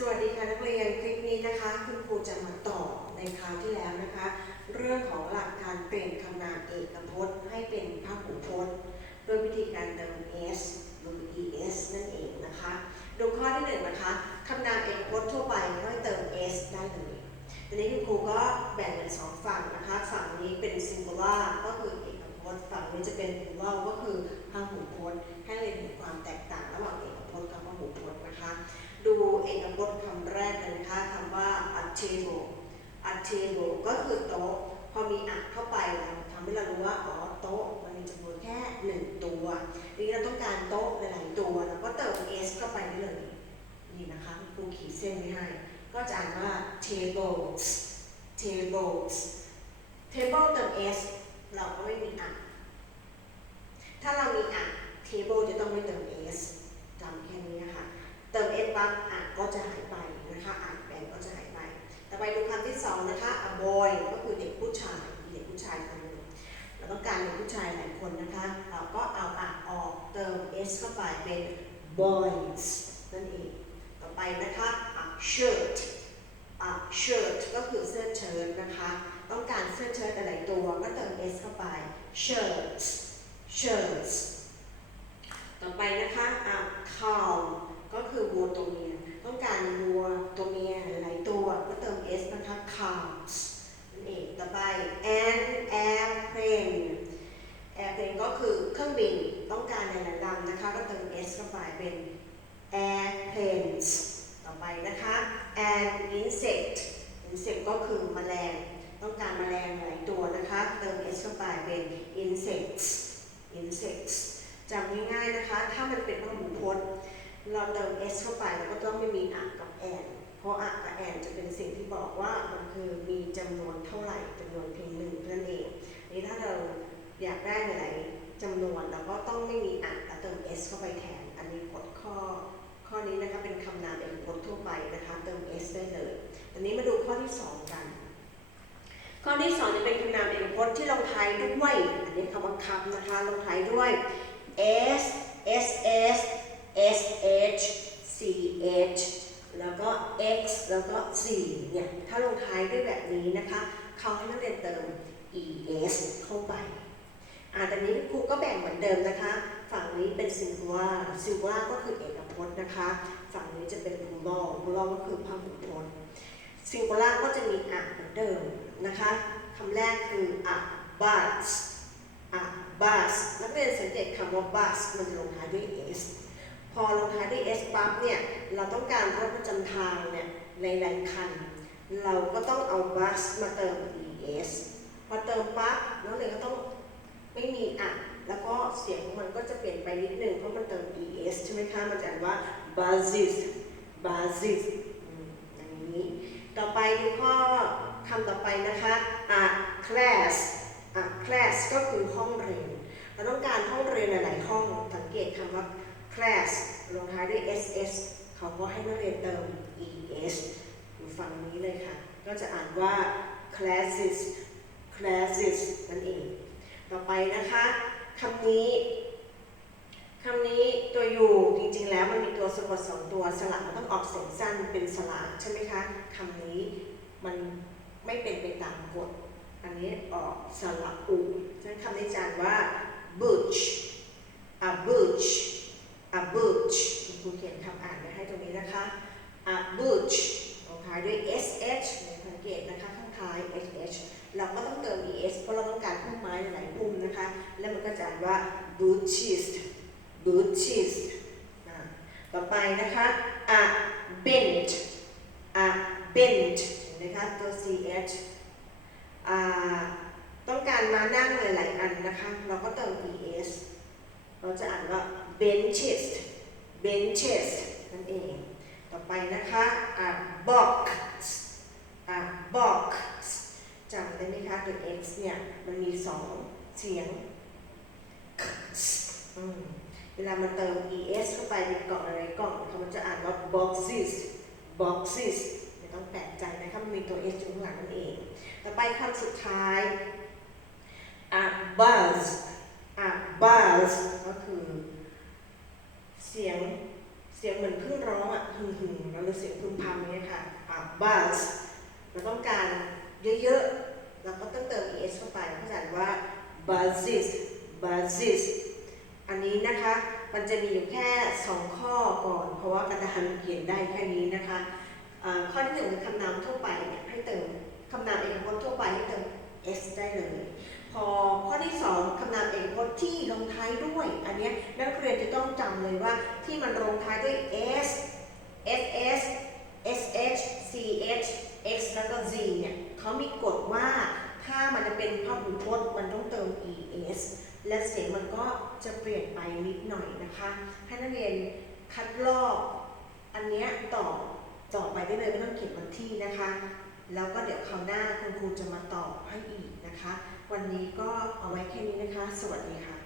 สวัสดีค่ะนักเรียนคลิปนี้นะคะ คุณครูจะมาต่อในคราวที่แล้วนะคะ เรื่องของหลักการเปลี่ยนคำนามเอกพจน์ ให้เป็นพหูพจน์ด้วยวิธีการเติม s หรือ es นั่นเองนะคะดูข้อที่หนึ่งนะคะคำนามเอกพจน์ทั่วไปก็เติม s ได้เลยทีนี้คุณครูก็แบ่งเป็นสองฝั่งนะคะ ฝั่งนี้เป็น singular ก็คือเอกพจน์ฝั่งนี้จะเป็น plural ก็คือพหูพจน์ให้เรียนถึงความแตก table a table ก็คือโต๊ะ พอมีอัดเข้าไปแล้วทำให้เรารู้ว่าอ๋อโต๊ะมันมีจำนวนแค่หนึ่งตัวทีนี้เราต้องการโต๊ะหลายๆตัวเราก็เติม s เข้าไปได้เลยนี่นะคะครูขีดเส้นไว้ให้ ก็จะอ่านว่า tables tables table เติม s เราก็ไม่มีอัดถ้าเรามีอัด table จะต้องไม่เติม boys นั่นเอง ต่อไปนะคะ a shirt a shirt ก็คือเสื้อเชิ้ตนะคะ ต้องการเสื้อเชิ้ตหลายตัวก็เติม s เข้าไป shirts shirts ต่อไปนะคะ a cow ก็คือวัวตัวเมีย ต้องการวัวตัวเมียหลายตัวก็เติม s นะคะ cows นั่นเอง ต่อไป an airplane airplane ก็คือเครื่องบิน การหลายๆลำนะคะ ก็เติม s เข้าไปเป็น airplanes ต่อไปนะคะ and insect insect ก็คือแมลง ต้องการแมลงหลายตัวนะคะ เติม s เข้าไปเป็น insects insects จำง่ายๆนะคะ ถ้ามันเป็นพหูพจน์เราเติม s เข้าไปแล้วก็ต้องไม่มีอะกับแอนเพราะอะกับแอนจะเป็นสิ่งที่บอกว่ามันคือมีจำนวนเท่าไหร่จำนวนเพียงหนึ่งนั่นเองนี่ถ้าเราอยากได้หลาย จำนวนเราก็ต้องไม่มีอะเติม s เข้าไปแทน อันนี้กฎข้อข้อนี้นะคะเป็นคำนามเอกพจน์ทั่วไปนะคะเติม s ได้เลยอันนี้มาดูข้อที่สองกัน ข้อที่สองจะเป็นคำนามเอกพจน์ที่ลงท้ายด้วยอันนี้คำว่าคำนะคะลงท้ายด้วย s s s s h c h แล้วก็ x แล้วก็ c เนี่ยถ้าลงท้ายด้วยแบบนี้นะคะเขาให้นักเรียนเติม es เข้าไป อ่าตอนนี้ครูก็แบ่งเหมือนเดิมนะคะ ฝั่งนี้เป็น singular singular ก็คือเอกพจน์นะคะ ฝั่งนี้จะเป็น plural plural ก็คือพหูพจน์ singular ก็จะมีอะเหมือนเดิมนะคะคำแรกคือ a bus a bus นักเรียนสังเกตคำว่า bus มันลงท้ายด้วย s พอลงท้ายด้วย s ปั๊บเนี่ยเราต้องการรถประจำทางเนี่ยหลายๆคัน เราก็ต้องเอา bus มาเติม es พอเติมปั๊บนักเรียนก็ต้องไม่มีอะแล้วก็เสียงของ มันก็จะเปลี่ยนไปนิดนึงเพราะมันเติม es ใช่ไหมคะ มันจะอ่านว่า buses buses อืมอย่างนี้ ต่อไปดูข้อคำต่อไปนะคะ a class a class ก็คือห้องเรียน เราต้องการห้องเรียนหลายห้อง สังเกตคำว่า class ลงท้ายด้วย ss เขาก็ให้นักเรียนเติม es อยู่ฝั่งนี้เลยค่ะ ก็จะอ่านว่า classes classes นั่นเอง ต่อไปนะคะคำนี้ คำนี้ตัวอยู่จริงๆ แล้วมันมีตัวสะกดสองตัวสระมันต้องออกเสียงสั้นเป็นสระใช่ไหมคะคำนี้มันไม่เป็นไปตามกฎ อันนี้ออกสระอุฉะนั้นคำนี้จานว่า butch a butch a butch ครูเขียนคำอ่านไว้ให้ตรงนี้นะคะ a butch ลงท้ายด้วย sh สังเกตนะคะข้างท้าย sh เราก็ต้องเติม es เพราะเราต้องการพุ่มไม้หลายๆพุ่มนะคะ แล้วมันก็จานว่า butchist butchist อ่าต่อไปนะคะ a bench a bench เห็นไหมคะตัว ch อ่าต้องการมานั่งหลายๆอันนะคะ เราก็เติม es เราจะอ่านว่า benches benches นั่นเอง ต่อไปนะคะ a box a box จำได้ไหมคะ ตัว x เนี่ย มันมีสองเสียงอืม เวลามันเติม es เข้าไปในกล่องอะไรกล่องเขามันจะอ่านว่า boxes boxes ไม่ต้องแปลกใจนะคะมันมีตัว s อยู่ข้างหลังนั่นเอง ต่อไปคำสุดท้าย a buzz a buzz ก็คือเสียงเสียงเหมือนเพิ่งร้องอะหึ่งหึ่งแล้วเลยเสียงพึมพำเนี่ยค่ะอะ buzz เราต้องการเยอะๆ เราก็ต้องเติม es เข้าไปเราก็จะอ่านว่า buzzes buzzes อันนี้นะคะมันจะมีอยู่แค่ 2 ข้อก่อน เพราะว่ากระดานเขียนได้แค่นี้นะคะข้อที่หนึ่งคือคำนามทั่วไปเนี่ยให้เติมคำนามเอกพจน์ทั่วไปให้เติม s ได้เลย พอข้อที่ 2 คำนามเอกพจน์ที่ลงท้ายด้วย อันเนี้ยนักเรียนจะต้องจำเลยว่าที่มันลงท้ายด้วย s ss sh ch x แล้วก็ z เนี่ยเขามีกฎว่า ถ้ามันจะเป็นพหูพจน์มันต้องเติม es และเสียงมันก็จะเปลี่ยนไปนิดหน่อยนะคะ ให้นักเรียนคัดลอกอันเนี้ยต่อต่อไปได้เลยไม่ต้องเขียนวันที่นะคะ แล้วก็เดี๋ยวคราวหน้าคุณครูจะมาตอบให้อีกนะคะ วันนี้ก็เอาไว้แค่นี้นะคะ สวัสดีค่ะ